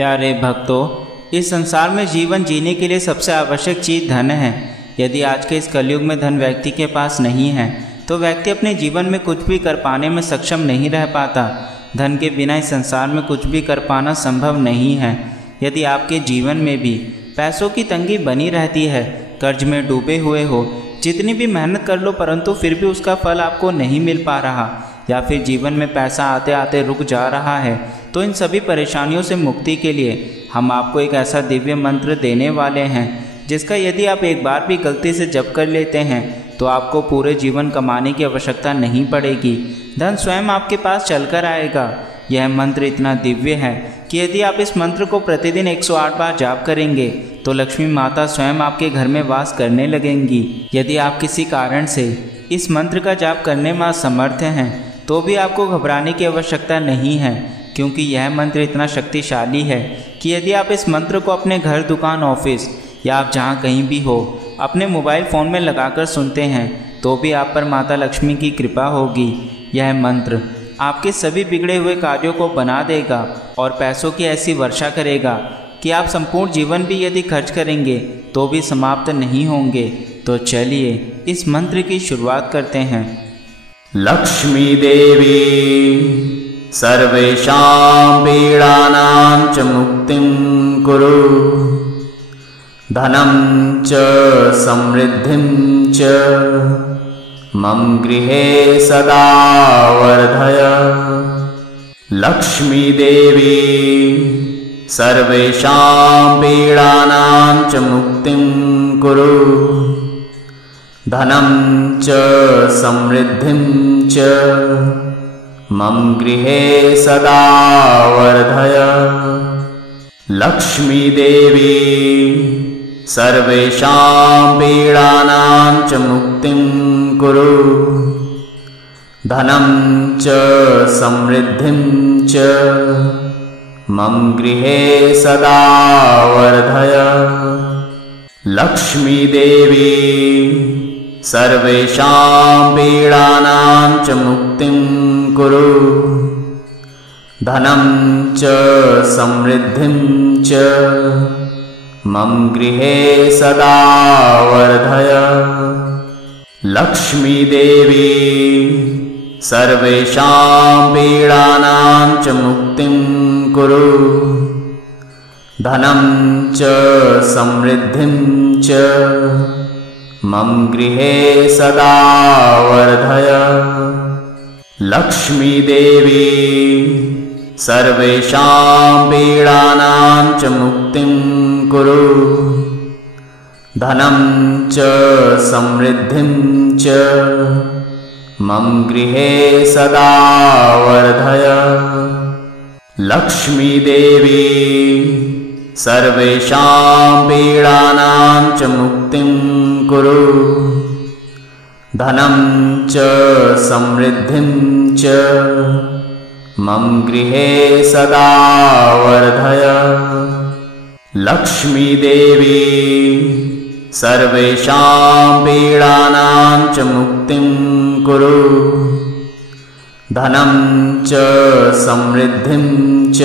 प्यारे भक्तों, इस संसार में जीवन जीने के लिए सबसे आवश्यक चीज़ धन है। यदि आज के इस कलयुग में धन व्यक्ति के पास नहीं है तो व्यक्ति अपने जीवन में कुछ भी कर पाने में सक्षम नहीं रह पाता। धन के बिना इस संसार में कुछ भी कर पाना संभव नहीं है। यदि आपके जीवन में भी पैसों की तंगी बनी रहती है, कर्ज में डूबे हुए हो, जितनी भी मेहनत कर लो परंतु फिर भी उसका फल आपको नहीं मिल पा रहा, या फिर जीवन में पैसा आते आते रुक जा रहा है, तो इन सभी परेशानियों से मुक्ति के लिए हम आपको एक ऐसा दिव्य मंत्र देने वाले हैं जिसका यदि आप एक बार भी गलती से जप कर लेते हैं तो आपको पूरे जीवन कमाने की आवश्यकता नहीं पड़ेगी। धन स्वयं आपके पास चलकर आएगा। यह मंत्र इतना दिव्य है कि यदि आप इस मंत्र को प्रतिदिन 108 बार जाप करेंगे तो लक्ष्मी माता स्वयं आपके घर में वास करने लगेंगी। यदि आप किसी कारण से इस मंत्र का जाप करने में असमर्थ हैं तो भी आपको घबराने की आवश्यकता नहीं है, क्योंकि यह मंत्र इतना शक्तिशाली है कि यदि आप इस मंत्र को अपने घर, दुकान, ऑफिस या आप जहाँ कहीं भी हो अपने मोबाइल फ़ोन में लगाकर सुनते हैं तो भी आप पर माता लक्ष्मी की कृपा होगी। यह मंत्र आपके सभी बिगड़े हुए कार्यों को बना देगा और पैसों की ऐसी वर्षा करेगा कि आप संपूर्ण जीवन भी यदि खर्च करेंगे तो भी समाप्त नहीं होंगे। तो चलिए इस मंत्र की शुरुआत करते हैं। लक्ष्मी देवी सर्वेषां पीडानां च मुक्तिं कुरु, धनं च समृद्धिं च मम गृहे सदा वर्धय। लक्ष्मी देवी सर्वेषां पीडानां च मुक्तिं कुरु, धनं च समृद्धिं च मम गृहे सदा वर्धय। लक्ष्मी देवी सर्वेषां पीडानां च मुक्तिं कुरु, धनं च समृद्धिं च मम गृहे सदा वर्धय। लक्ष्मी देवी सर्वेषां पीडानां च मुक्तिं कुरु, धनं च समृद्धिं च मम गृहे सदा वर्धय। लक्ष्मी देवी सर्वेषां पीडानां च मुक्तिं कुरु, धनं च समृद्धिं च मम गृहे सदा वर्धय। लक्ष्मी देवी सर्वेषां पीडानां च मुक्तिं कुरु, धनं च समृद्धिं च मम गृहे सदा वर्धय। लक्ष्मी देवी सर्वेषां पीडानां च मुक्तिं कुरु, धनं च समृद्धिं च मम गृहे सदा वर्धय। लक्ष्मी देवी सर्वेषां पीडानां च मुक्तिं कुरु, धनं च समृद्धिं च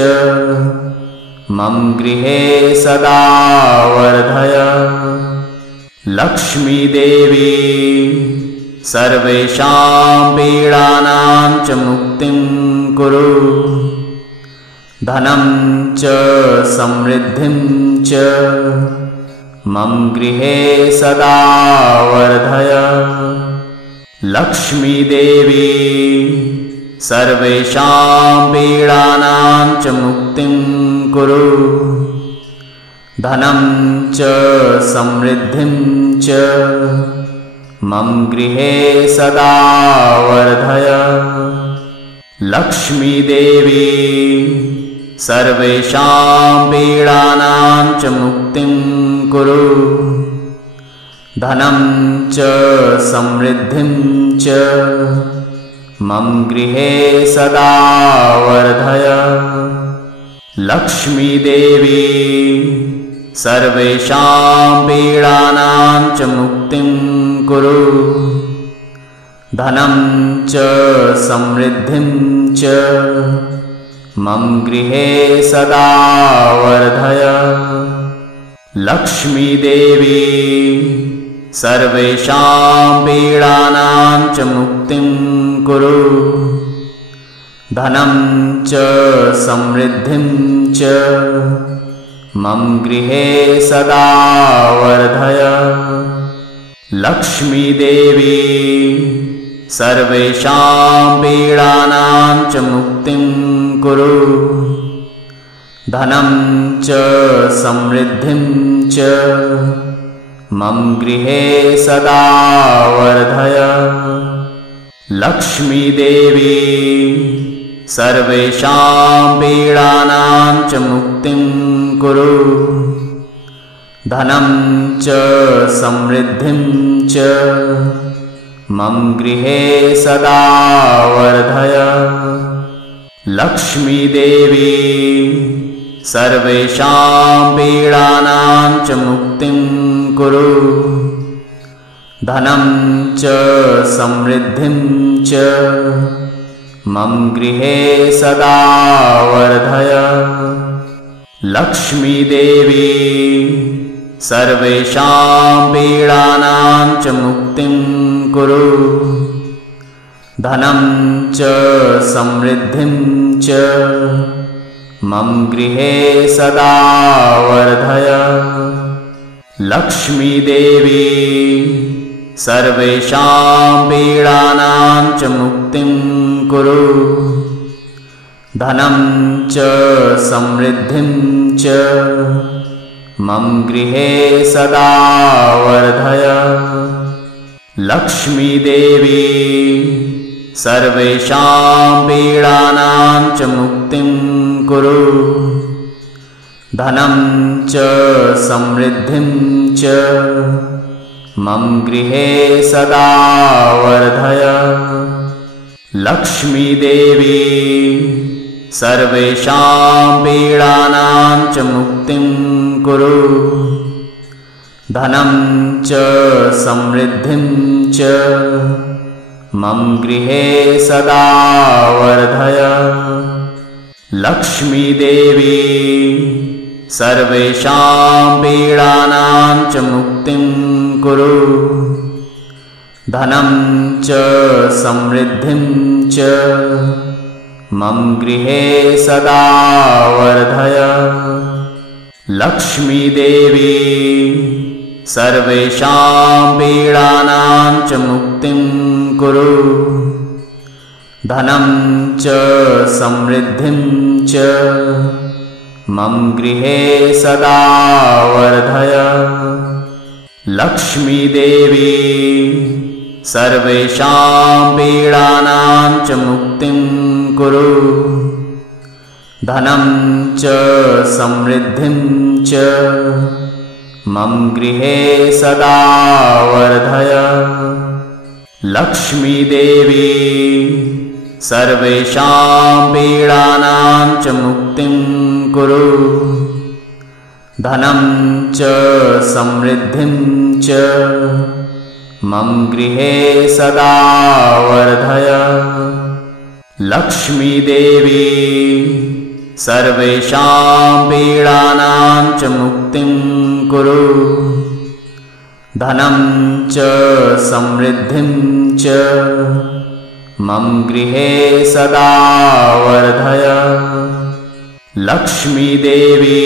मम गृहे सदा वर्धय। लक्ष्मी देवी सर्वेषां पीडानां च मुक्तिं कुरु, धनं च समृद्धिं च मम गृहे सदा वर्धय। लक्ष्मी देवी सर्वेषां पीडानां च मुक्तिं कुरु, धनं च समृद्धिं च मम गृहे सदा वर्धय। लक्ष्मी देवी सर्वेषां पीडानां च मुक्तिं कुरु, धनं च समृद्धिं च मम गृहे सदा वर्धय। लक्ष्मी देवी सर्वेषां पीडानां च मुक्तिं कुरु, धनं च समृद्धिं च मम गृहे सदा वर्धय। लक्ष्मीदेवी सर्वेषां पीडानां च मुक्तिं कुरु। धनं च समृद्धिं च मम गृहे सदा वर्धय। लक्ष्मीदेवी सर्वेषां पीडानां च मुक्तिं कुरु। धनं च समृद्धिं च मम गृहे सदा वर्धय। लक्ष्मीदेवी सर्वेषां पीडानां च मुक्तिं कुरु। धनं च समृद्धिं च मम गृहे सदा वर्धय। लक्ष्मीदेवी सर्वेषां पीडानां च मुक्तिं कुरु। धनं च समृद्धिं च मम गृहे सदा वर्धय। लक्ष्मीदेवी सर्वेषां पीडानां च मुक्तिं कुरु। धनं च समृद्धिं च मम गृहे सदा वर्धय। लक्ष्मीदेवी सर्वेषां पीडानां च मुक्तिं कुरु। धनं च समृद्धिं च मम गृहे सदा वर्धय। लक्ष्मीदेवी सर्वेषां पीडानां च मुक्तिं कुरु। धनं च समृद्धिं च मम गृहे सदा वर्धय। लक्ष्मीदेवी सर्वेषां पीडानां च मुक्तिं कुरु। धनं च समृद्धिं च मम गृहे सदा वर्धय। लक्ष्मीदेवी सर्वेषां पीडानां च मुक्तिं कुरु। धनं च समृद्धिं च मम गृहे सदा वर्धय। लक्ष्मीदेवी सर्वेषां पीडानां च मुक्तिं कुरु। धनं च समृद्धिं च मम गृहे सदा वर्धय। लक्ष्मीदेवी सर्वेषां पीडानां च मुक्तिं कुरु। धनं च समृद्धिं च मम गृहे सदा वर्धय। लक्ष्मीदेवी सर्वेषां पीडानां च मुक्तिं कुरु। धनं च समृद्धिं च मम गृहे सदा वर्धय। लक्ष्मीदेवी सर्वेषां पीडानां च मुक्तिं कुरु। धनं च समृद्धिं च मम गृहे सदा वर्धय। लक्ष्मीदेवी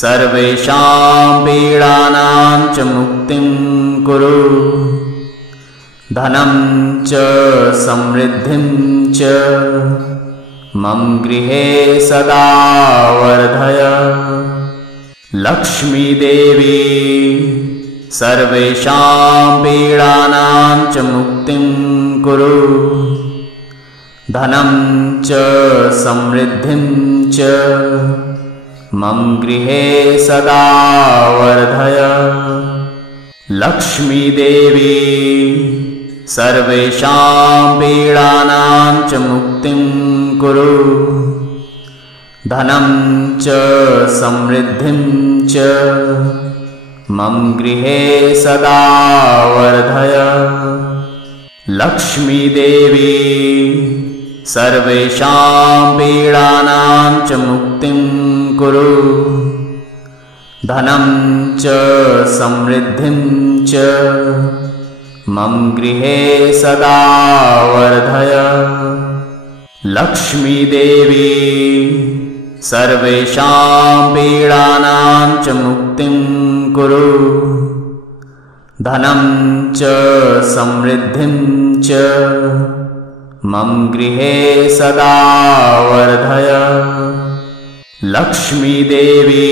सर्वेषां पीडानां च मुक्तिं कुरु। धनं च समृद्धिं च मम गृहे सदा वर्धय। लक्ष्मीदेवी सर्वेषां पीडानां च मुक्तिं कुरु। धनं च समृद्धिं च मम गृहे सदा वर्धय। लक्ष्मीदेवी सर्वेषां पीडानां च मुक्तिं कुरु। धनं च समृद्धिं च मम गृहे सदा वर्धय। लक्ष्मीदेवी सर्वेषां पीडानां च मुक्तिं कुरु। धनं च समृद्धिं च मम गृहे सदा वर्धय। लक्ष्मी देवी सर्वेषां पीडानां च मुक्तिं कुरु। धनं च समृद्धिं च मम गृहे सदा वर्धय। लक्ष्मी देवी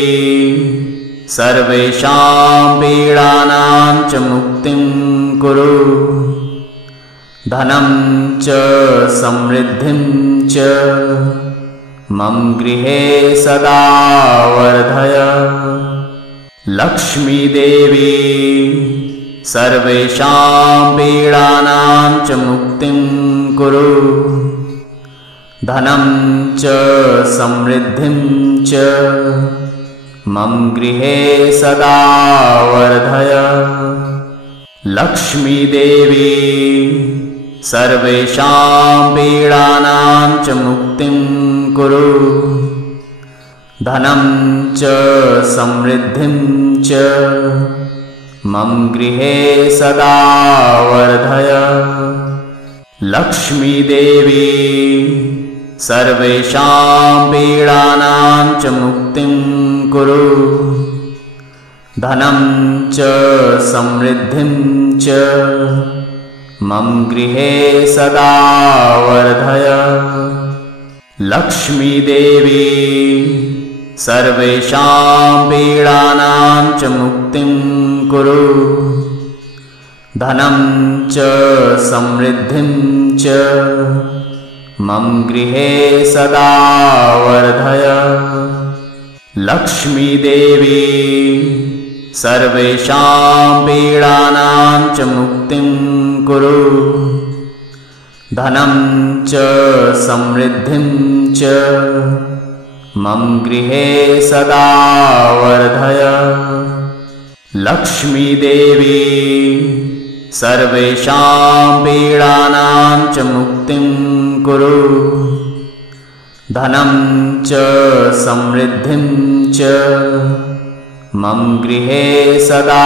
सर्वेषां पीडानां च मुक्तिं कुरु। धनं च समृद्धिं च मम गृहे सदा वर्धय। लक्ष्मी देवी सर्वेषां पीडानां च मुक्तिं कुरु। धनं च समृद्धिं च मम गृहे सदा वर्धय। लक्ष्मी देवी सर्वेषां पीडानां च मुक्तिं कुरु। धनं च समृद्धिं च मम गृहे सदा वर्धय। लक्ष्मी देवी सर्वेषां पीडानां च मुक्तिं कुरु। धनं च समृद्धिं च मम गृहे सदा वर्धय। लक्ष्मी देवी सर्वेषां पीडानां च मुक्तिं कुरु। धनं च समृद्धिं च मम गृहे सदा वर्धय। लक्ष्मी देवी सर्वेषां पीडानां च मुक्तिं कुरु। धनं च समृद्धिं च मम गृहे सदा वर्धय। लक्ष्मी देवी सर्वेषां पीडानां च मुक्तिं कुरु। धनं च समृद्धिं च मम गृहे सदा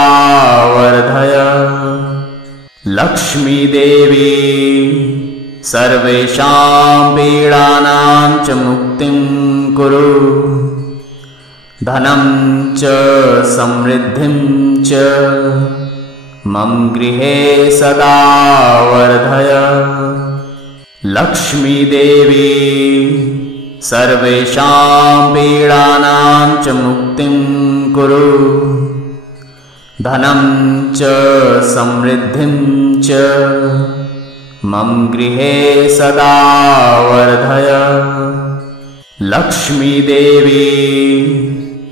वर्धय। लक्ष्मी देवी सर्वेषां पीडानां च मुक्तिं कुरु। धनं च समृद्धिं च मम गृहे सदा वर्धय। लक्ष्मी देवी सर्वेषां पीडानां च मुक्तिं कुरु। धनं च समृद्धिं च मम गृहे सदा वर्धय। लक्ष्मी देवी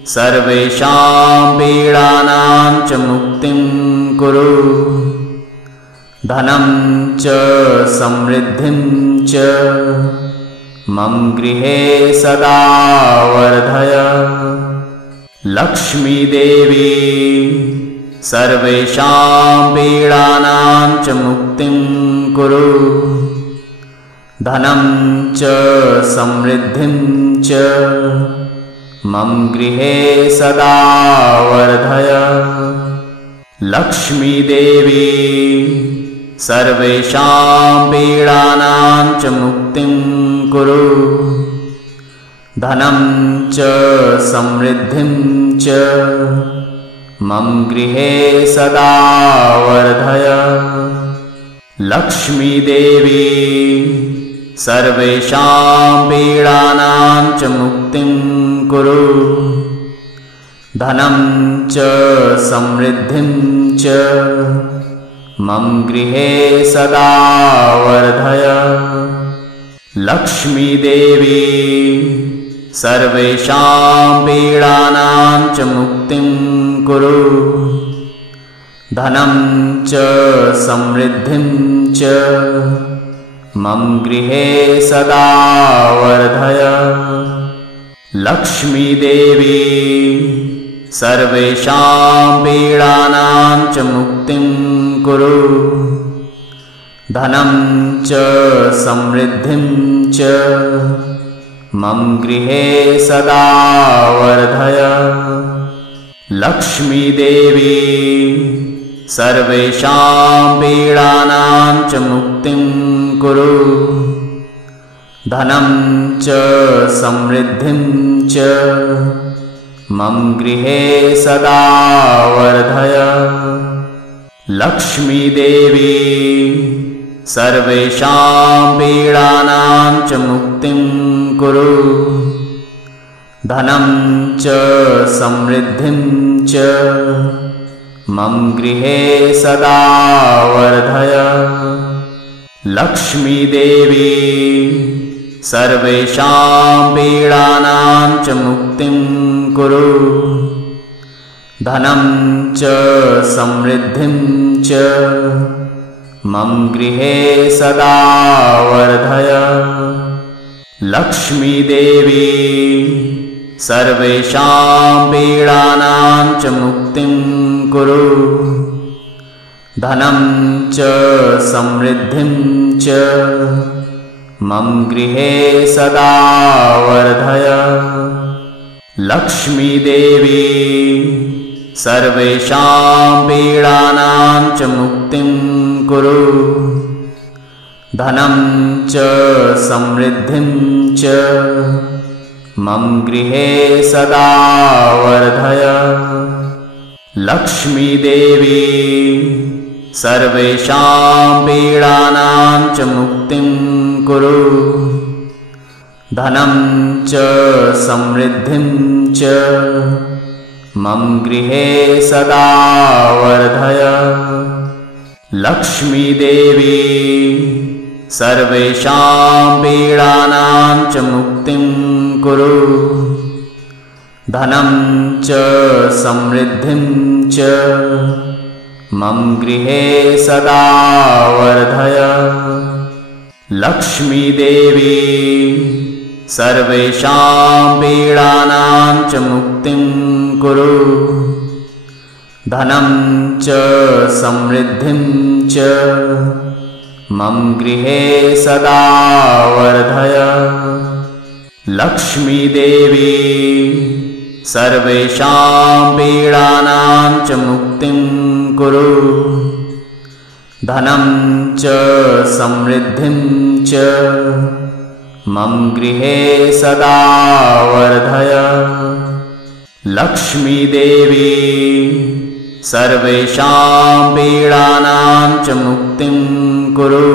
सर्वेषां पीडानां च मुक्तिं कुरु। धनं च समृद्धिं च मम गृहे सदा वर्धय। लक्ष्मी देवी सर्वेषां पीडानां च मुक्तिं कुरु। धनं च समृद्धिं च मम गृहे सदा वर्धय। लक्ष्मी देवी सर्वेषां पीडानां च मुक्तिं कुरु। धनं च समृद्धिं च मम गृहे सदा वर्धय। लक्ष्मी देवी सर्वेषां पीडानां च मुक्तिं कुरु। धनं च समृद्धिं च मम गृहे सदा वर्धय। लक्ष्मी देवी सर्वेषां पीडानां च मुक्तिं कुरु। धनं च समृद्धिं च मम गृहे सदा वर्धय। लक्ष्मी देवी सर्वेषां पीडानां च मुक्तिं कुरु। धनं च समृद्धिं च मम गृहे सदा वर्धय। लक्ष्मीदेवी सर्वेषां पीडानां च मुक्तिं कुरु। धनं च समृद्धिं च मम गृहे सदा वर्धय। लक्ष्मीदेवी सर्वेषां पीडानां च मुक्तिं कुरु। धनं च समृद्धिं च मम गृहे सदा वर्धय। लक्ष्मीदेवी सर्वेषां पीडानां च मुक्तिं कुरु। धनं च समृद्धिं च मम गृहे सदा वर्धय। लक्ष्मीदेवी सर्वेषां पीडानां च मुक्तिं कुरु। धनं च समृद्धिं च मम गृहे सदा वर्धय। लक्ष्मीदेवी सर्वेषां पीडानां च मुक्तिं कुरु। धनं च समृद्धिं च मम गृहे सदा वर्धय। लक्ष्मीदेवी सर्वेषां पीडानां च मुक्तिं कुरु। धनं च समृद्धिं च मम गृहे सदा वर्धय। लक्ष्मीदेवी सर्वेषां पीडानां च मुक्तिं कुरु। धनं च समृद्धिं च मम गृहे सदा वर्धय। लक्ष्मीदेवी सर्वेषां पीडानां च मुक्तिं कुरु। धनं च समृद्धिं च मम गृहे सदा वर्धय। लक्ष्मीदेवी सर्वेषां पीडानां च मुक्तिं कुरु। धनं च समृद्धिं च मम गृहे सदा वर्धय। लक्ष्मीदेवी सर्वेषां पीडानां च मुक्तिं कुरु।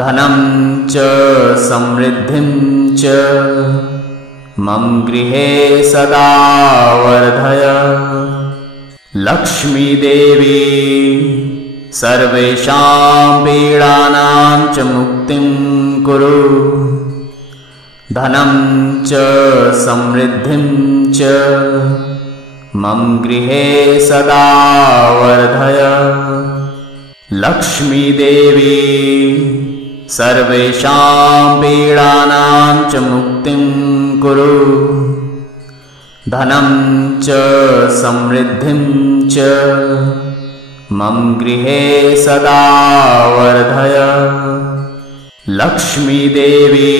धनं च समृद्धिं च मम गृहे सदा वर्धय। लक्ष्मीदेवी सर्वेषां पीडानां च मुक्तिं कुरु। धनं च समृद्धिं च मम गृहे सदा वर्धय। लक्ष्मीदेवी सर्वेषां पीडानां च मुक्तिं कुरु। धनं च समृद्धिं च मम गृहे सदा वर्धय। लक्ष्मीदेवी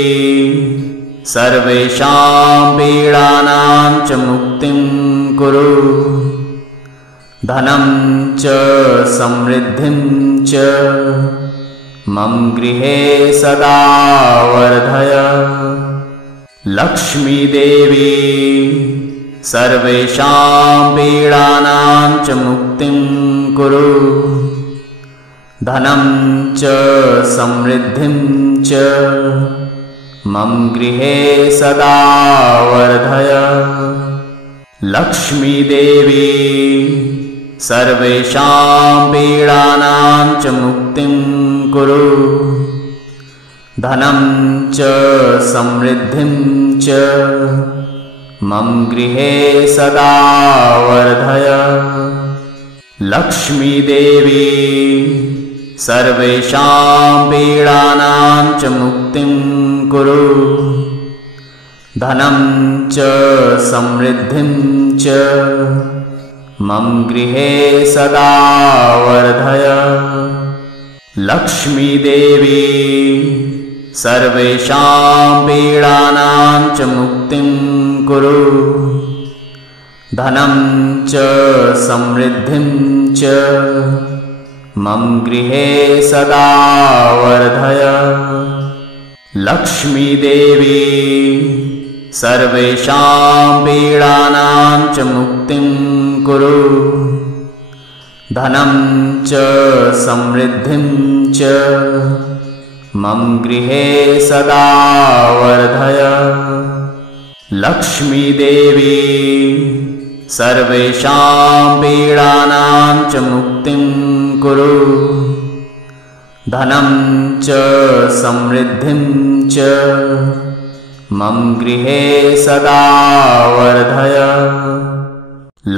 सर्वेषां पीडानां च मुक्तिं कुरु। धनं च समृद्धिं च मम गृहे सदा वर्धय। लक्ष्मीदेवी सर्वेषां पीडानां च मुक्तिं कुरु। धनं च समृद्धिं च मम गृहे सदा वर्धय। लक्ष्मीदेवी सर्वेषां पीडानां च मुक्तिं कुरु। धनं च समृद्धिं च मम गृहे सदा वर्धय। लक्ष्मीदेवी सर्वेषां पीडानां च मुक्तिं कुरु। धनं च समृद्धिं च मम गृहे सदा वर्धय। लक्ष्मीदेवी सर्वेषां पीडानां च मुक्तिं कुरु। धनं च समृद्धिं च मम गृहे सदा वर्धय। लक्ष्मीदेवी सर्वेषां पीडानां च मुक्तिं कुरु। धनं च समृद्धिं च मम गृहे सदा वर्धय। लक्ष्मीदेवी सर्वेषां पीडानां च मुक्तिं कुरु। धनं च समृद्धिं च मम गृहे सदा वर्धय।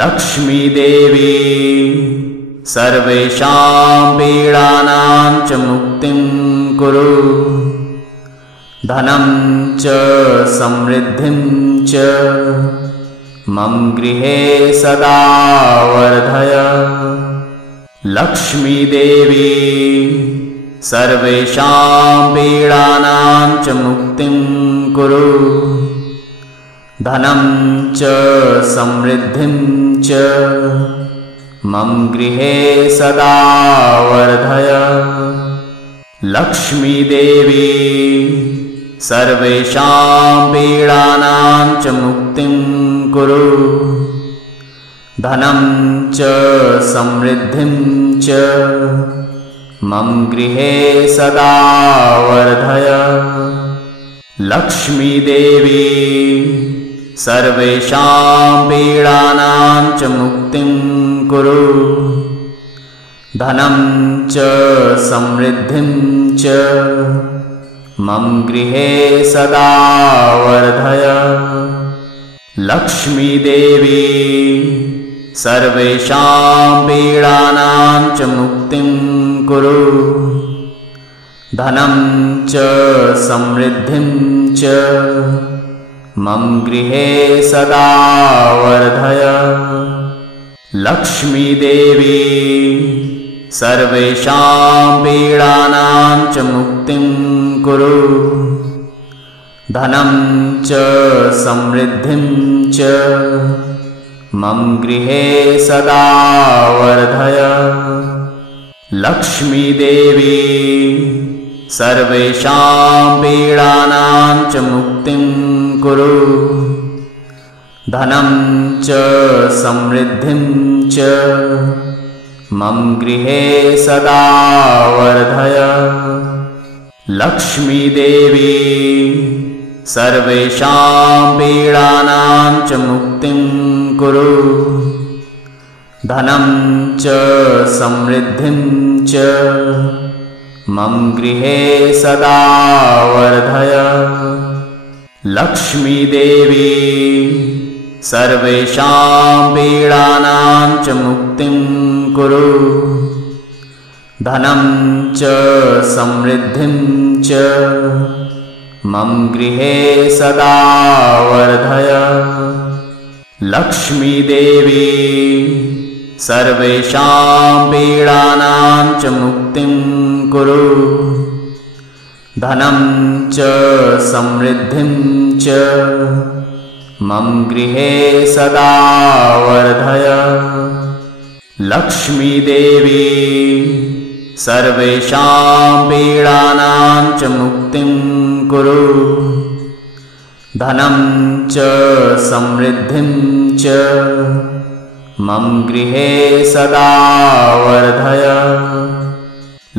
लक्ष्मीदेवी सर्वेषां पीडानां च मुक्तिं कुरु। धनं च समृद्धिं च मम गृहे सदा वर्धय। लक्ष्मीदेवी सर्वेषां पीडानां च मुक्तिं कुरु। धनं च समृद्धिं च मम गृहे सदा वर्धय। लक्ष्मीदेवी सर्वेषां पीडानां च मुक्तिं कुरु। धनं च समृद्धिं च मम गृहे सदा वर्धय। लक्ष्मीदेवी सर्वेषां पीडानां च मुक्तिं कुरु। धनं च समृद्धिं च मम गृहे सदा वर्धय। लक्ष्मीदेवी सर्वेषां पीडानां च मुक्तिं कुरु। धनं च समृद्धिं च मम गृहे सदा वर्धय। लक्ष्मीदेवी सर्वेषां पीडानां च मुक्तिं कुरु। धनं च समृद्धिं च मम गृहे सदा वर्धय। लक्ष्मीदेवी सर्वेषां पीडानां च मुक्तिं कुरु। धनं च समृद्धिं च मम गृहे सदा वर्धय। लक्ष्मीदेवी सर्वेषां पीडानां च मुक्तिं कुरु। धनं च समृद्धिं च मम गृहे सदा वर्धय। लक्ष्मीदेवी सर्वेषां पीडानां च मुक्तिं कुरु। धनं च समृद्धिं च मम गृहे सदा वर्धय। लक्ष्मीदेवी सर्वेषां पीडानां च मुक्तिं कुरु। धनं च समृद्धिं च मम गृहे सदा वर्धय। लक्ष्मीदेवी सर्वेषां पीडानां च मुक्तिं कुरु। धनं च समृद्धिं च मम गृहे सदा वर्धय।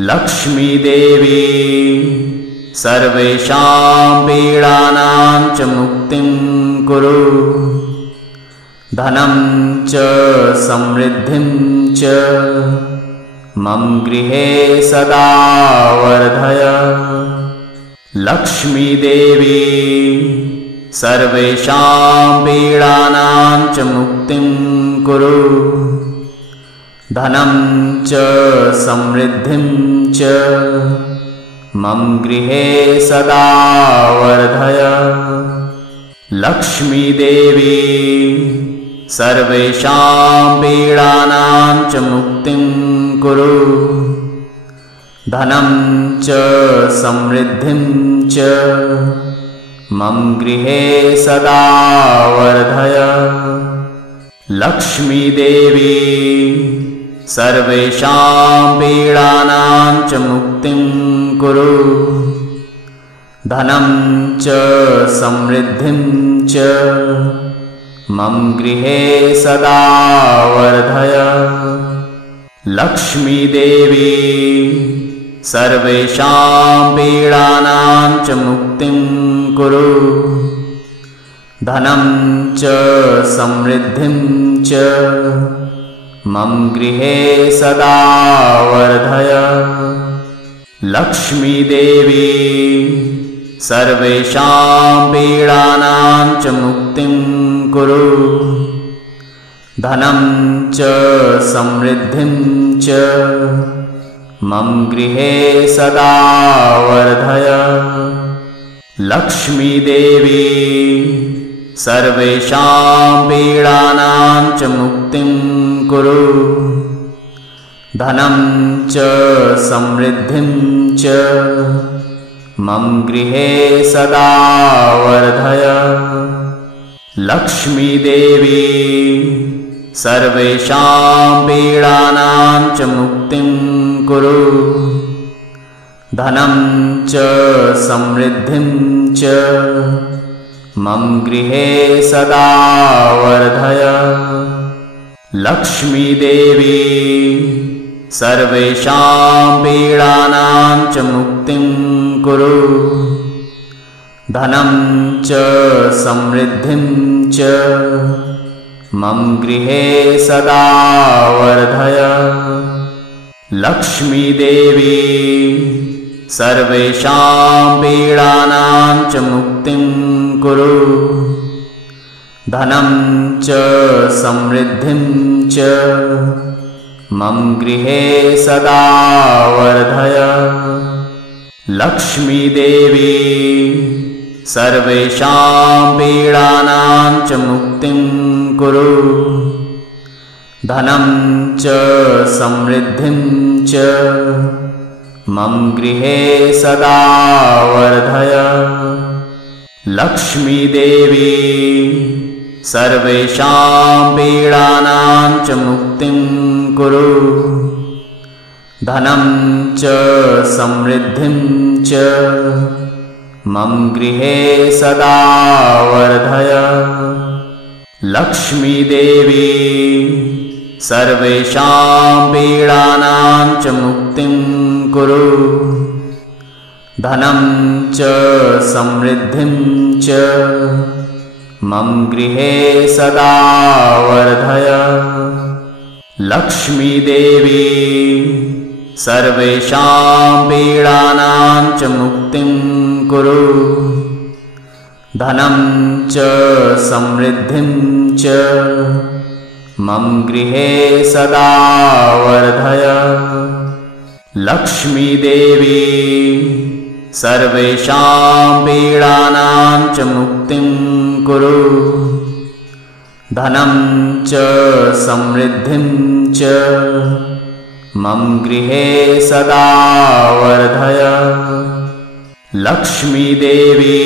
लक्ष्मीदेवी सर्वेषां पीडानां च मुक्तिं कुरु। धनं च समृद्धिं च मम गृहे सदा वर्धय। लक्ष्मीदेवी सर्वेषां पीडानां च मुक्तिं कुरु। धनं च समृद्धिं च मम गृहे सदा वर्धय। लक्ष्मीदेवी सर्वेषां पीडानां च मुक्तिं कुरु। धनं च समृद्धिं च मम गृहे सदा वर्धय। लक्ष्मी देवी सर्वेषां पीडानां च मुक्तिं कुरु। धनं च समृद्धिं च मम गृहे सदा वर्धय। लक्ष्मी देवी सर्वेषां पीडानां च मुक्तिं कुरु। धनं च समृद्धिं च मम गृहे सदा वर्धय। लक्ष्मी देवी सर्वेषां पीडानां च मुक्तिं कुरु। धनं च समृद्धिं च मम गृहे सदा वर्धय। लक्ष्मी देवी सर्वेषां पीडानां च मुक्तिं कुरु। धनं च समृद्धिं च मम गृहे सदा वर्धय। लक्ष्मी देवी सर्वेषां पीडानां च मुक्तिं कुरु। धनं च समृद्धिं च मम गृहे सदा वर्धय। लक्ष्मी देवी सर्वेषां पीडानां च मुक्तिं कुरु। धनं च समृद्धिं च मम गृहे सदा वर्धय। लक्ष्मी देवी सर्वेषां पीडानां च मुक्तिं कुरु। धनं च समृद्धिं च मम गृहे सदा वर्धय। लक्ष्मी देवी सर्वेषां पीडानां च मुक्तिं कुरु। धनं च समृद्धिं च मम गृहे सदा वर्धय। लक्ष्मी देवी सर्वेषां पीडानां च मुक्तिं कुरु। धनं च समृद्धिं च मम गृहे सदा वर्धय। लक्ष्मी देवी सर्वेषां पीडानां च मुक्तिं कुरु। धनं च समृद्धिं च मम गृहे सदा वर्धय। लक्ष्मी देवी सर्वेषां पीडानां च मुक्तिं कुरु। धनं च समृद्धिं च मम गृहे सदा वर्धय। लक्ष्मी देवी सर्वेषां पीडानां च मुक्तिं कुरु। धनं च समृद्धिं च मम गृहे सदा वर्धय। लक्ष्मी देवी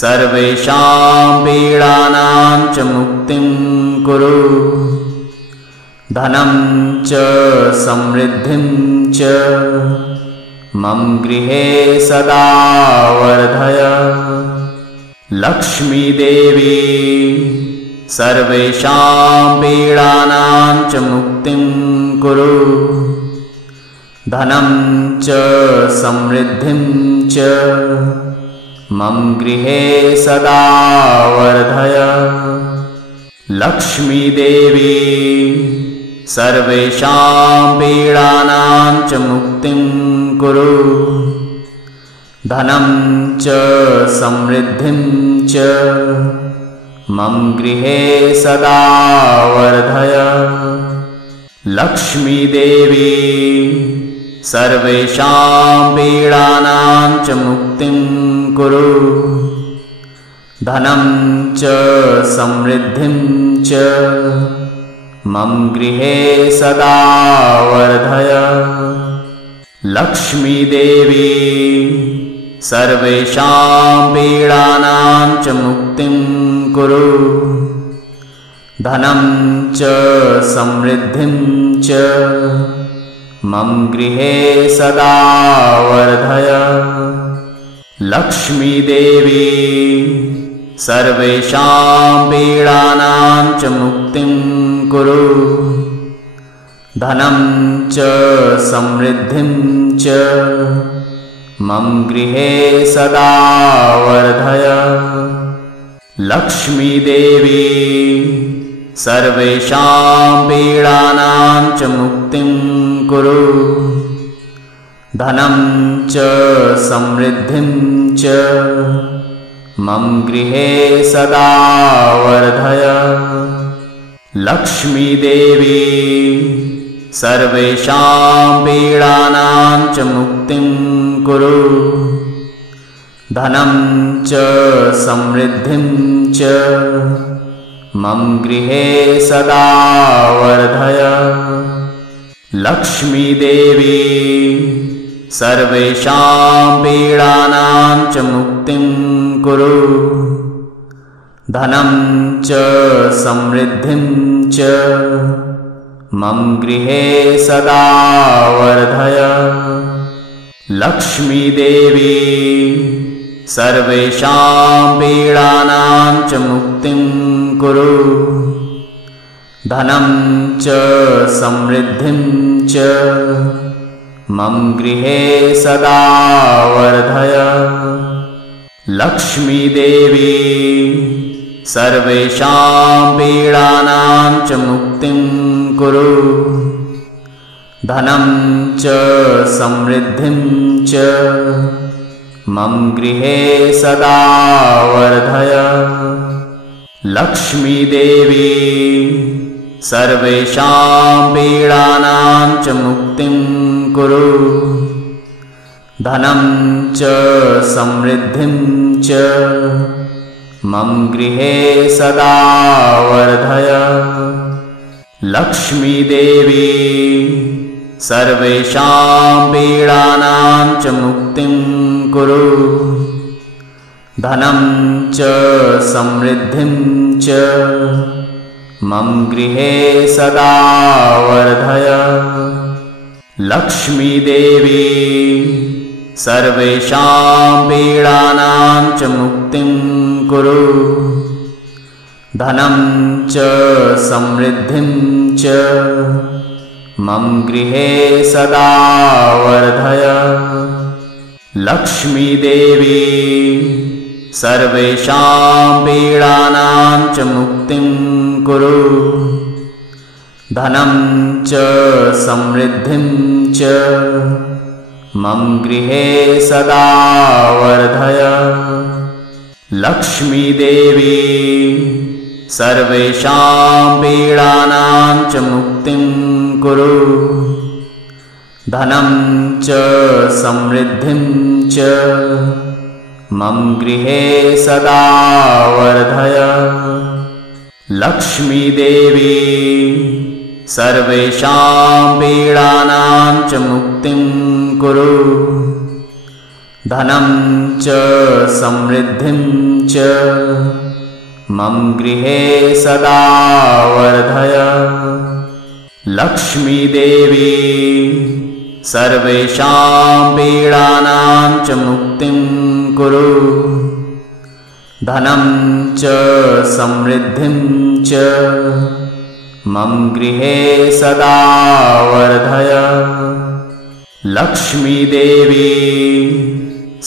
सर्वेषां पीडानां च मुक्तिं कुरु। धनं च समृद्धिं च मम गृहे सदा वर्धय। लक्ष्मी देवी सर्वेषां पीडानां च मुक्तिं कुरु। धनं च समृद्धिं च मम गृहे सदा वर्धय। लक्ष्मी देवी सर्वेषां पीडानां च मुक्तिं कुरु। धनं च समृद्धिं च मम गृहे सदा वर्धय। लक्ष्मी देवी सर्वेषां पीडानां च मुक्तिं कुरु। धनं च समृद्धिं च मम गृहे सदा वर्धय। लक्ष्मीदेवी सर्वेषां पीडानां च मुक्तिं कुरु। धनं च समृद्धिं च मम गृहे सदा वर्धय। लक्ष्मीदेवी सर्वेषां पीडानां च मुक्तिं कुरु। धनं च समृद्धिं च मम गृहे सदा वर्धय। लक्ष्मीदेवी सर्वेषां पीडानां च मुक्तिं कुरु। धनं च समृद्धिं च मम गृहे सदा वर्धय। लक्ष्मीदेवी सर्वेषां पीडानां च मुक्तिं कुरु। धनं च समृद्धिं च मम गृहे सदा वर्धय। लक्ष्मीदेवी सर्वेषां पीडानां च मुक्तिं कुरु। धनं च समृद्धिं च मम गृहे सदा वर्धय। लक्ष्मीदेवी सर्वेषां पीडानां च मुक्तिं कुरु। धनं च समृद्धिं च मम गृहे सदा वर्धय। लक्ष्मीदेवी सर्वेषां पीडानां च मुक्तिं कुरु। धनं च समृद्धिं च मम गृहे सदा वर्धय। लक्ष्मीदेवी सर्वेषां पीडानां च मुक्तिं कुरु। धनं च समृद्धिं च मम गृहे सदा वर्धय। लक्ष्मीदेवी सर्वेषां पीडानां च मुक्तिं कुरु। धनं च समृद्धिं च मम गृहे सदा वर्धय। लक्ष्मीदेवी सर्वेषां पीडानां च मुक्तिं कुरु। धनं च समृद्धिं च मम गृहे सदा वर्धय। लक्ष्मीदेवी सर्वेषां पीडानां च मुक्तिं कुरु। धनं च समृद्धिं च मम गृहे सदा वर्धय। लक्ष्मीदेवी सर्वेषां पीडानां च मुक्तिं कुरु। धनं च समृद्धिं च मम गृहे सदा वर्धय। लक्ष्मीदेवी सर्वेषां पीडानां च मुक्तिं कुरु। धनं च समृद्धिं च मम गृहे सदा वर्धय। लक्ष्मीदेवी सर्वेषां पीडानां च मुक्तिं कुरु। धनं च समृद्धिं च मम गृहे सदा वर्धय। लक्ष्मीदेवी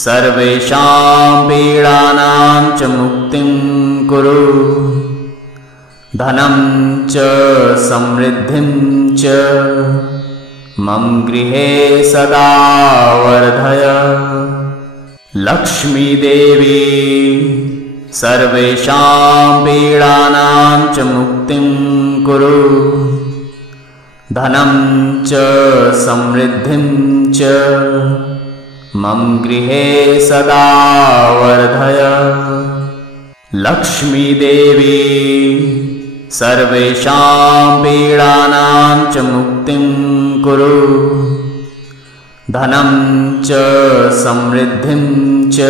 सर्वेषां पीडानां च मुक्तिं कुरु। धनं च समृद्धिं च मम गृहे सदा वर्धय। लक्ष्मीदेवी सर्वेषां पीडानां च मुक्तिं कुरु। धनं च समृद्धिं च मम गृहे सदा वर्धय। लक्ष्मीदेवी सर्वेषां पीडानां च मुक्तिं कुरु। धनं च समृद्धिं च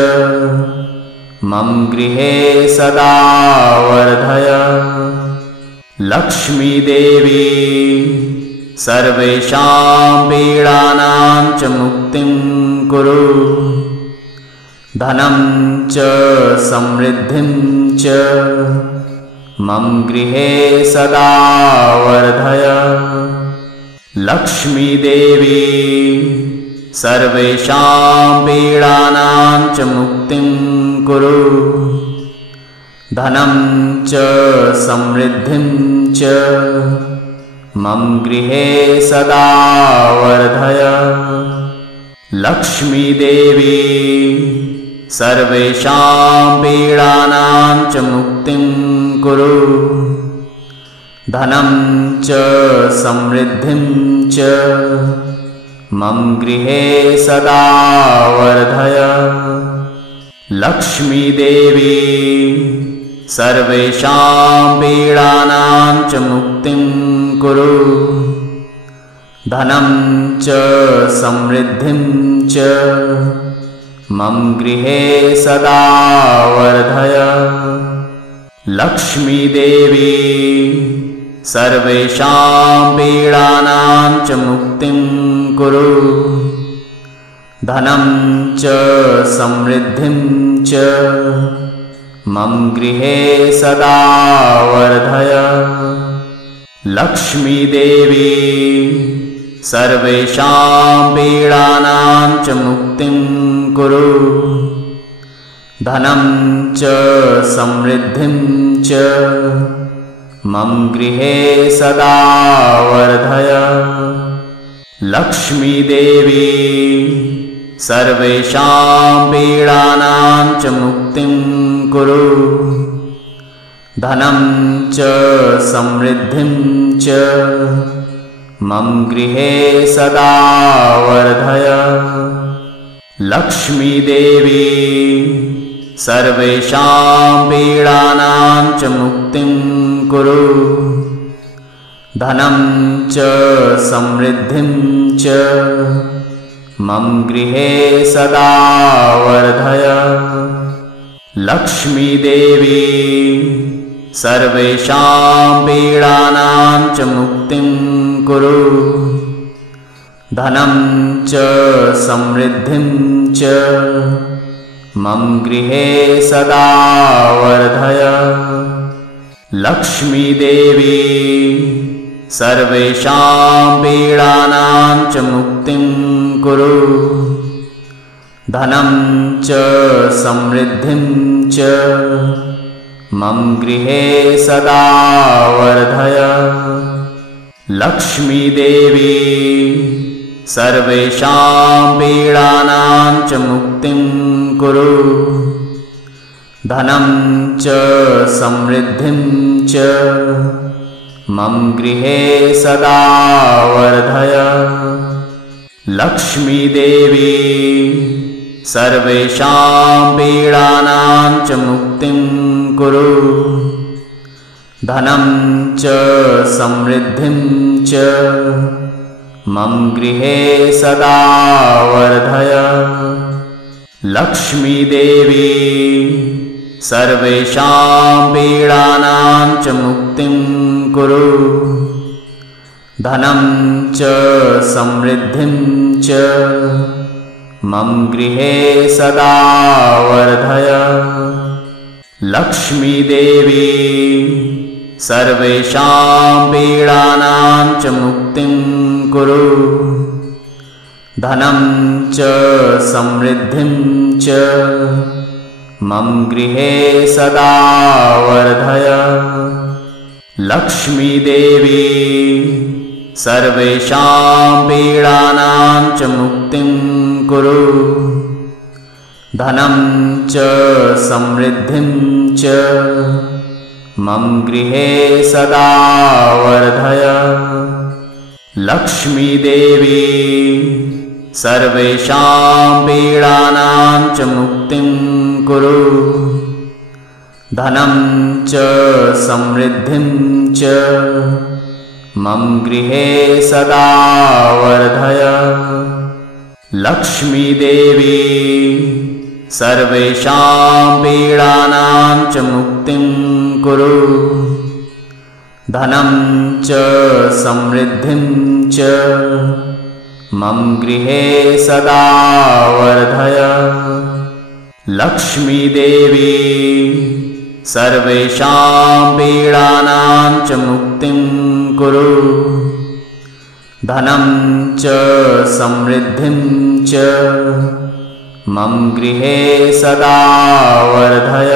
मम गृहे सदा वर्धय। लक्ष्मी देवी सर्वेषां पीडानां च मुक्तिं कुरु। धनं च समृद्धिं च मम गृहे सदा वर्धय। लक्ष्मी देवी सर्वेषां पीडानां च मुक्तिं कुरु। धनं च समृद्धिं च मम गृहे सदा वर्धय। लक्ष्मी देवी सर्वेषां पीडानां च मुक्तिं कुरु। धनं च समृद्धिं च मम गृहे सदा वर्धय। लक्ष्मी देवी सर्वेषां पीडानां च मुक्तिं कुरु। धनं च समृद्धिं च मम गृहे सदा वर्धय। लक्ष्मी देवी सर्वेषां पीडानां च मुक्तिं कुरु। धनं च समृद्धिं च मम गृहे सदा वर्धय। लक्ष्मी देवी सर्वेषां पीडानां च मुक्तिं कुरु। धनं च समृद्धिं च मम गृहे सदा वर्धय। लक्ष्मी देवी सर्वेषां पीडानां च मुक्तिं कुरु। धनं च समृद्धिं च मम गृहे सदा वर्धय। लक्ष्मी देवी सर्वेषां पीडानां च मुक्तिं कुरु। धनं च समृद्धिं च मम गृहे सदा वर्धय। लक्ष्मी देवी सर्वेषां पीडानां च मुक्तिं कुरु। धनं च समृद्धिं च मम गृहे सदा वर्धय। लक्ष्मी देवी सर्वेषां पीडानां च मुक्तिं कुरु। धनं च समृद्धिं च मम गृहे सदा वर्धय। लक्ष्मी देवी सर्वेषां पीडानां च मुक्तिं कुरु। धनं च समृद्धिं च मम गृहे सदा वर्धय। लक्ष्मी देवी सर्वेषां पीडानां च मुक्तिं कुरु। धनं च समृद्धिं च मम गृहे सदा वर्धय। लक्ष्मी देवी सर्वेषां पीडानां च मुक्तिं कुरु। धनं च समृद्धिं च मम गृहे सदा वर्धय। लक्ष्मी देवी सर्वेषां पीडानां च मुक्तिं कुरु। धनं च समृद्धिं च मम गृहे सदा वर्धय। लक्ष्मी देवी सर्वेषां पीडानां च मुक्तिं कुरु। धनं च समृद्धिं च मम गृहे सदा वर्धय। लक्ष्मी देवी सर्वेषां पीडानां च मुक्तिं कुरु। धनं च समृद्धिं च मम गृहे सदा वर्धय। लक्ष्मीदेवी सर्वेषां पीडानां च मुक्तिं कुरु। धनं च समृद्धिं च मम गृहे सदा वर्धय। लक्ष्मीदेवी सर्वेषां पीडानां च मुक्तिं कुरु। धनं च समृद्धिं च मम गृहे सदा वर्धय।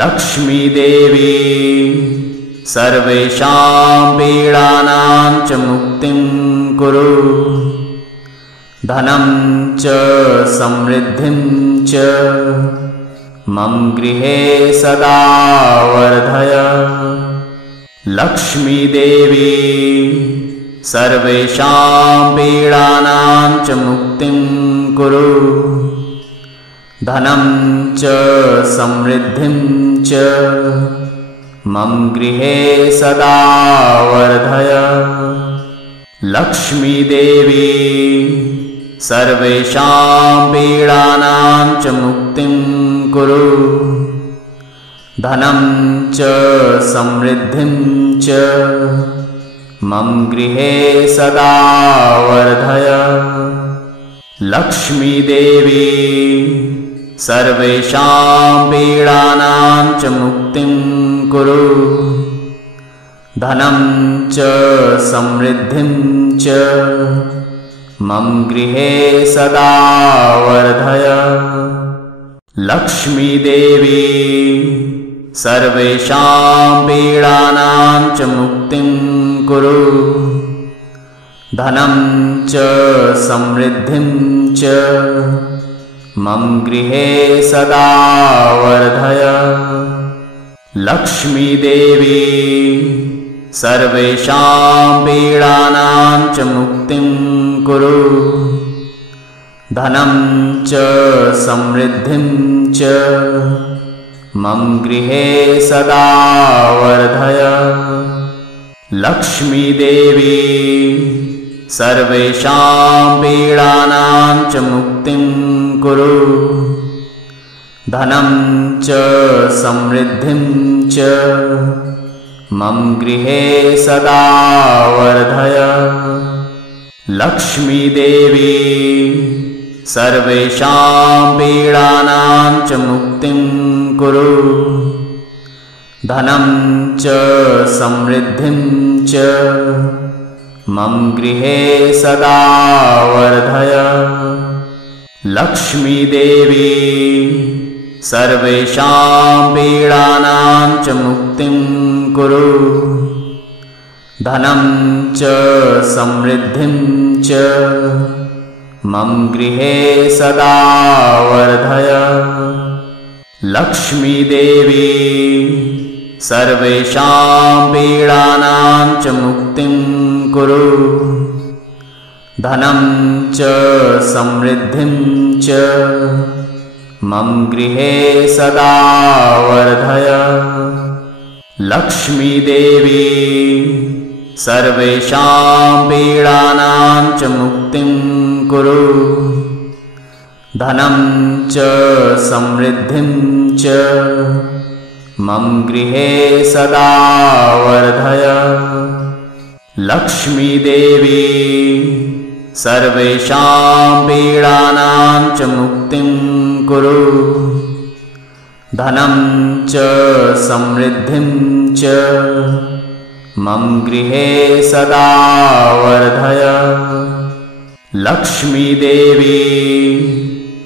लक्ष्मीदेवी सर्वेषां पीडानां च मुक्तिं कुरु। धनं च समृद्धिं च मम गृहे सदा वर्धय। लक्ष्मीदेवी सर्वेषां पीडानां च मुक्तिं कुरु। धनं च समृद्धिं च मम गृहे सदा वर्धय। लक्ष्मीदेवी सर्वेषां पीडानां च मुक्तिं कुरु। धनं च समृद्धिं च मम गृहे सदा वर्धय। लक्ष्मीदेवी सर्वेषां पीडानां च मुक्तिं कुरु। धनं च समृद्धिं च मम गृहे सदा वर्धय। लक्ष्मीदेवी सर्वेषां पीडानां च मुक्तिं कुरु। धनं च समृद्धिं च मम गृहे सदा वर्धय। लक्ष्मीदेवी सर्वेषां पीडानां च मुक्तिं कुरु। धनं च समृद्धिं च मम गृहे सदा वर्धय। लक्ष्मीदेवी सर्वेषां पीडानां च मुक्तिं कुरु। धनं च समृद्धिं च मम गृहे सदा वर्धय। लक्ष्मीदेवी सर्वेषां पीडानां च मुक्तिं कुरु। धनं च समृद्धिं च मम गृहे सदा वर्धय। लक्ष्मीदेवी सर्वेषां पीडानां च मुक्तिं कुरु। धनं च समृद्धिं च मम गृहे सदा वर्धय। लक्ष्मीदेवी सर्वेषां पीडानां च मुक्तिं कुरु। धनं च समृद्धिं च मम गृहे सदा वर्धय। लक्ष्मीदेवी सर्वेषां पीडानां च मुक्तिं कुरु। धनं च समृद्धिं च मम गृहे सदा वर्धय। लक्ष्मीदेवी सर्वेषां पीडानां च मुक्तिं कुरु। धनं च समृद्धिं च मम गृहे सदा वर्धय। लक्ष्मीदेवी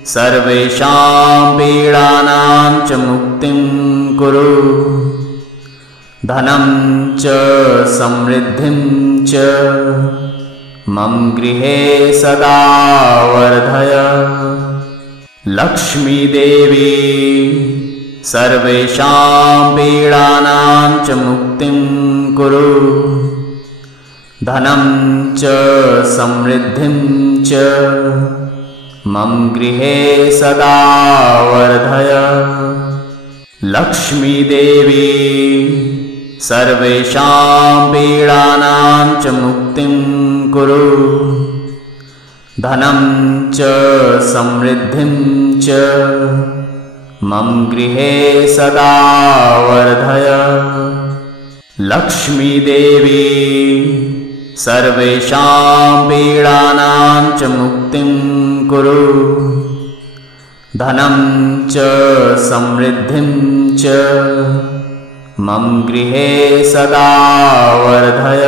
सर्वेषां पीडानां च मुक्तिं कुरु। धनं च समृद्धिं च मम गृहे सदा वर्धय। लक्ष्मीदेवी सर्वेषां पीडानां च मुक्तिं कुरु। धनं च समृद्धिं च मम गृहे सदा वर्धय। लक्ष्मीदेवी सर्वेषां पीडानां च मुक्तिं कुरु। धनं च समृद्धिं च मम गृहे सदा वर्धय। लक्ष्मीदेवी सर्वेषां पीडानां च मुक्तिं कुरु। धनं च समृद्धिं च मम गृहे सदा वर्धय।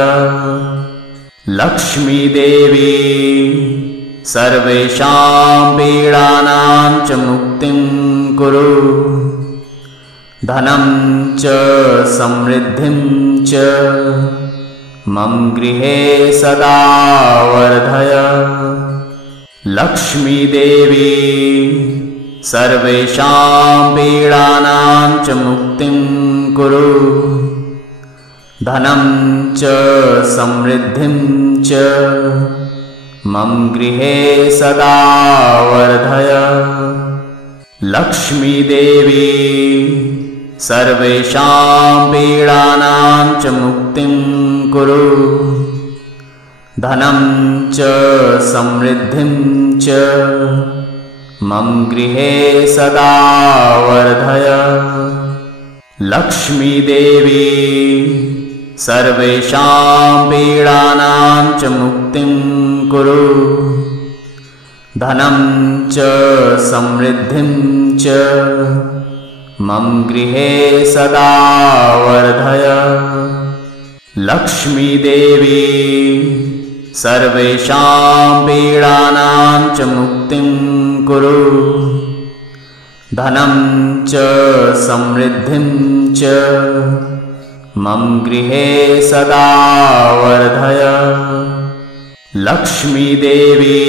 लक्ष्मीदेवी सर्वेषां पीडानां च मुक्तिं कुरु। धनं च समृद्धिं च मम गृहे सदा वर्धय। लक्ष्मीदेवी सर्वेषां पीडानां च मुक्तिं कुरु। धनं च समृद्धिं च मम गृहे सदा वर्धय। लक्ष्मीदेवी सर्वेषां पीडानां च मुक्तिं कुरु। धनं च समृद्धिं च मम गृहे सदा वर्धय। लक्ष्मीदेवी सर्वेषां पीडानां च मुक्तिं कुरु। धनं च समृद्धिं च मम गृहे सदा वर्धय। लक्ष्मीदेवी सर्वेषां पीडानां च मुक्तिं कुरु। धनं च समृद्धिं च मम गृहे सदा वर्धय। लक्ष्मीदेवी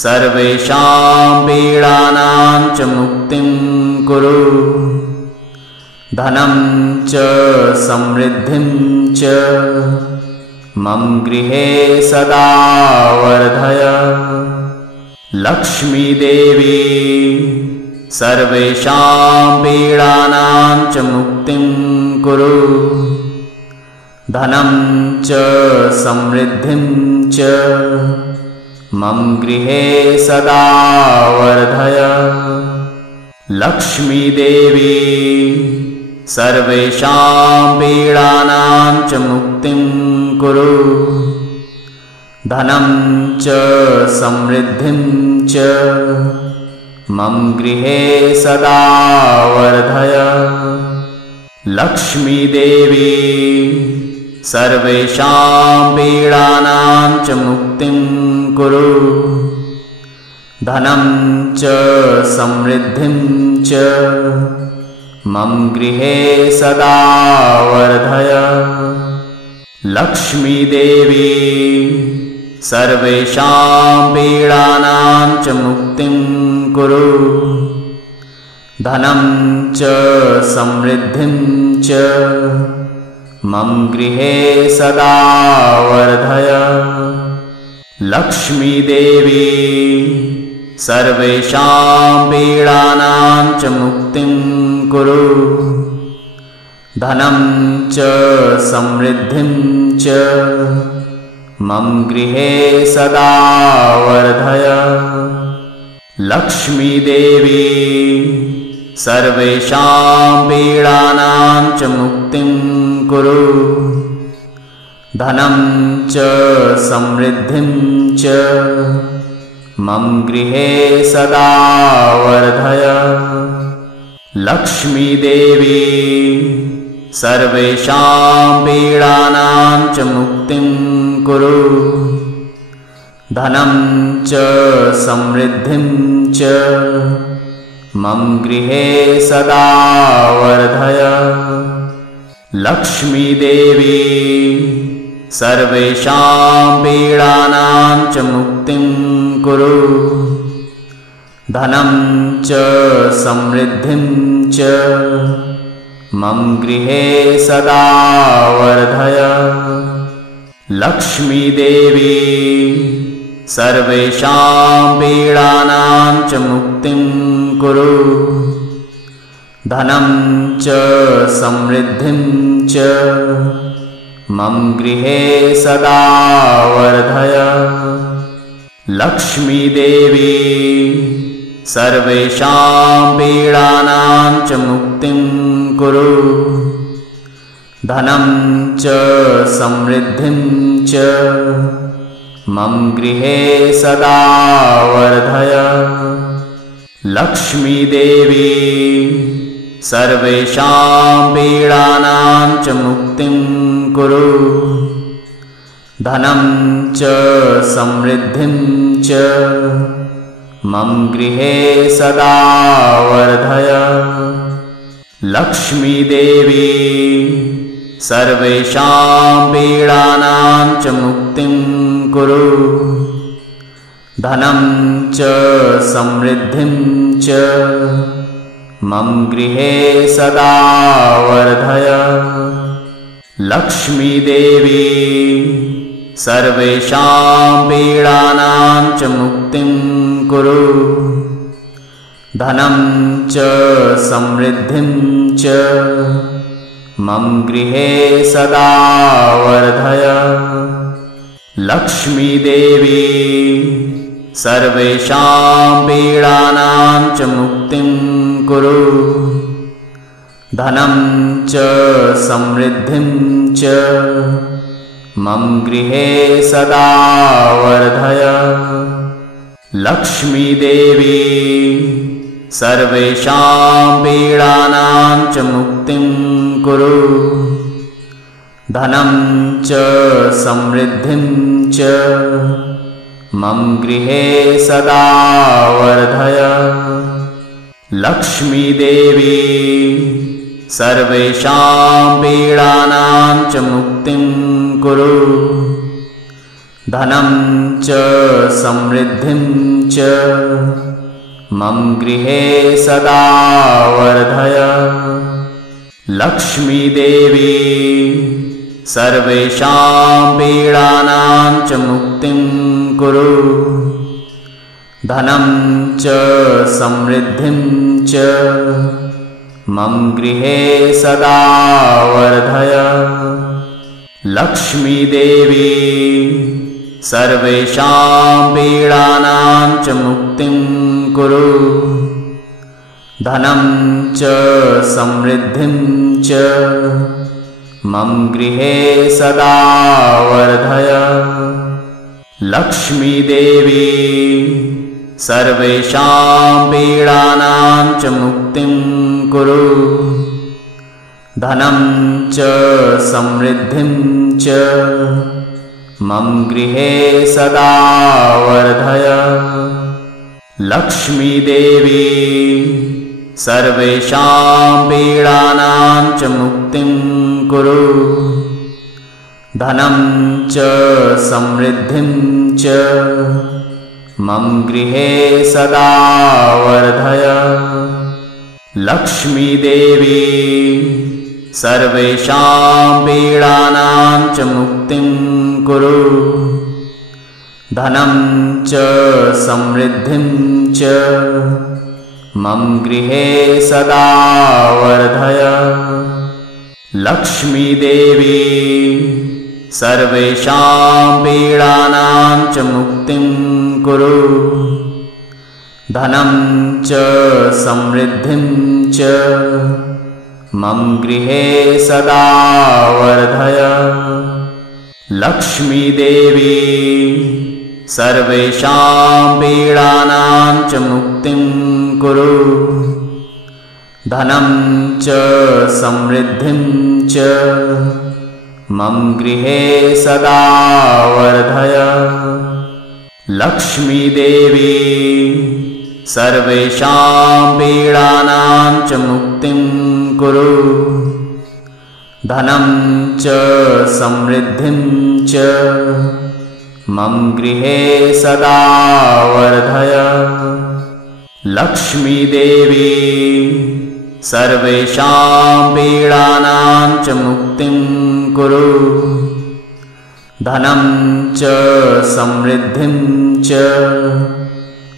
सर्वेषां पीडानां च मुक्तिं कुरु। धनं च समृद्धिं च मम गृहे सदा वर्धय। लक्ष्मीदेवी सर्वेषां पीडानां च मुक्तिं कुरु। धनं च समृद्धिं च मम गृहे सदा वर्धय। लक्ष्मीदेवी सर्वेषां पीडानां च मुक्तिं कुरु। धनं च समृद्धिं च मम गृहे सदा वर्धय। लक्ष्मीदेवी सर्वेषां पीडानां च मुक्तिं कुरु। धनं च समृद्धिं च मम गृहे सदा वर्धय। लक्ष्मीदेवी सर्वेषां पीडानां च मुक्तिं कुरु। धनं च समृद्धिं च मम गृहे सदा वर्धय। लक्ष्मीदेवी सर्वेषां पीडानां च मुक्तिं कुरु। धनं च समृद्धिं च मम गृहे सदा वर्धय। लक्ष्मीदेवी सर्वेषां पीडानां च मुक्तिं कुरु। धनं च समृद्धिं च मम गृहे सदा वर्धय। लक्ष्मीदेवी सर्वेषां पीडानां च मुक्तिं कुरु। धनं च समृद्धिं च मम गृहे सदा वर्धय। लक्ष्मीदेवी सर्वेषां पीडानां च मुक्तिं कुरु। धनं च समृद्धिं च मम गृहे सदा वर्धय। लक्ष्मीदेवी सर्वेषां पीडानां च मुक्तिं कुरु। धनं च समृद्धिं च मम गृहे सदा वर्धय। लक्ष्मीदेवी सर्वेषां पीडानां च मुक्तिं कुरु। धनं च समृद्धिं च मम गृहे सदा वर्धय। लक्ष्मीदेवी सर्वेषां पीडानां च मुक्तिं कुरु। धनं च समृद्धिं च मम गृहे सदा वर्धय। लक्ष्मीदेवी सर्वेषां पीडानां च मुक्तिं कुरु। धनं च समृद्धिं च मम गृहे सदा वर्धय। लक्ष्मीदेवी सर्वेषां पीडानां च मुक्तिं कुरु। धनं च समृद्धिं च मम गृहे सदा वर्धय। लक्ष्मीदेवी सर्वेषां पीडानां च मुक्तिं कुरु। धनं च समृद्धिं च मम गृहे सदा वर्धय। लक्ष्मीदेवी सर्वेषां पीडानां च मुक्तिं कुरु। धनं च समृद्धिं च मम गृहे सदा वर्धय। लक्ष्मीदेवी सर्वेषां पीडानां च मुक्तिं कुरु। धनं च समृद्धिं च मम गृहे सदा वर्धय। लक्ष्मीदेवी सर्वेषां पीडानां च मुक्तिं कुरु। धनं च समृद्धिं च मम गृहे सदा वर्धय। लक्ष्मीदेवी सर्वेषां पीडानां च मुक्तिं कुरु। धनं च समृद्धिं च मम गृहे सदा वर्धय। लक्ष्मीदेवी सर्वेषां पीडानां च मुक्तिं कुरु। धनं च समृद्धिं च मम गृहे सदा वर्धय। लक्ष्मीदेवी सर्वेषां पीडानां च मुक्तिं कुरु। धनं च समृद्धिं च मम गृहे सदा वर्धय। लक्ष्मीदेवी सर्वेषां पीडानां च मुक्तिं कुरु। धनं च समृद्धिं च मम गृहे सदा वर्धय। लक्ष्मीदेवी सर्वेषां पीडानां च मुक्तिं कुरु। धनं च समृद्धिं च मम गृहे सदा वर्धय। लक्ष्मीदेवी सर्वेषां पीडानां च मुक्तिं कुरु। धनं च समृद्धिं च मम गृहे सदा वर्धय। लक्ष्मीदेवी सर्वेषां पीडानां च मुक्तिं कुरु। धनं च समृद्धिं च मम गृहे सदा वर्धय। लक्ष्मीदेवी सर्वेषां पीडानां च मुक्तिं कुरु। धनं च समृद्धिं च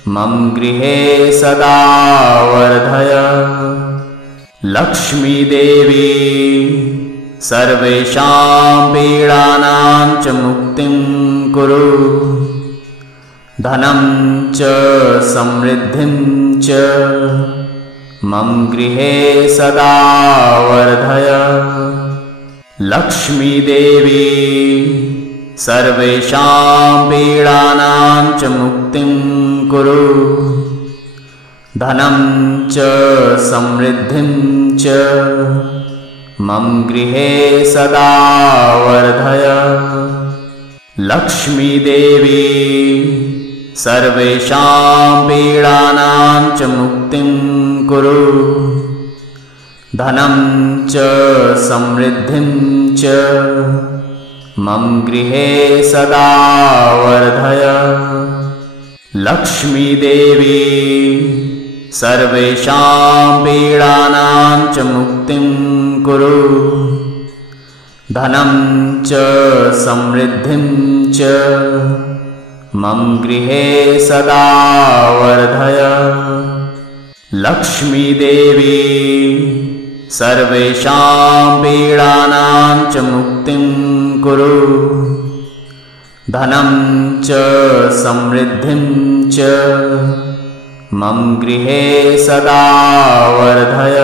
मम गृहे सदा वर्धय। लक्ष्मीदेवी सर्वेषां पीडानां च मुक्तिं कुरु। धनं च समृद्धिं च मम गृहे सदा वर्धय। लक्ष्मीदेवी सर्वेषां पीडानां च मुक्तिं कुरु। धनं च समृद्धिं च मम गृहे सदा वर्धय। लक्ष्मीदेवी सर्वेषां पीडानां च मुक्तिं कुरु। धनं च समृद्धिं च मम गृहे सदा वर्धय। लक्ष्मीदेवी सर्वेषां पीडानां च मुक्तिं कुरु। धनं च समृद्धिं च मम गृहे सदा वर्धय। लक्ष्मीदेवी सर्वेषां पीडानां च मुक्तिं कुरु। धनं च समृद्धिं च मम गृहे सदा वर्धय।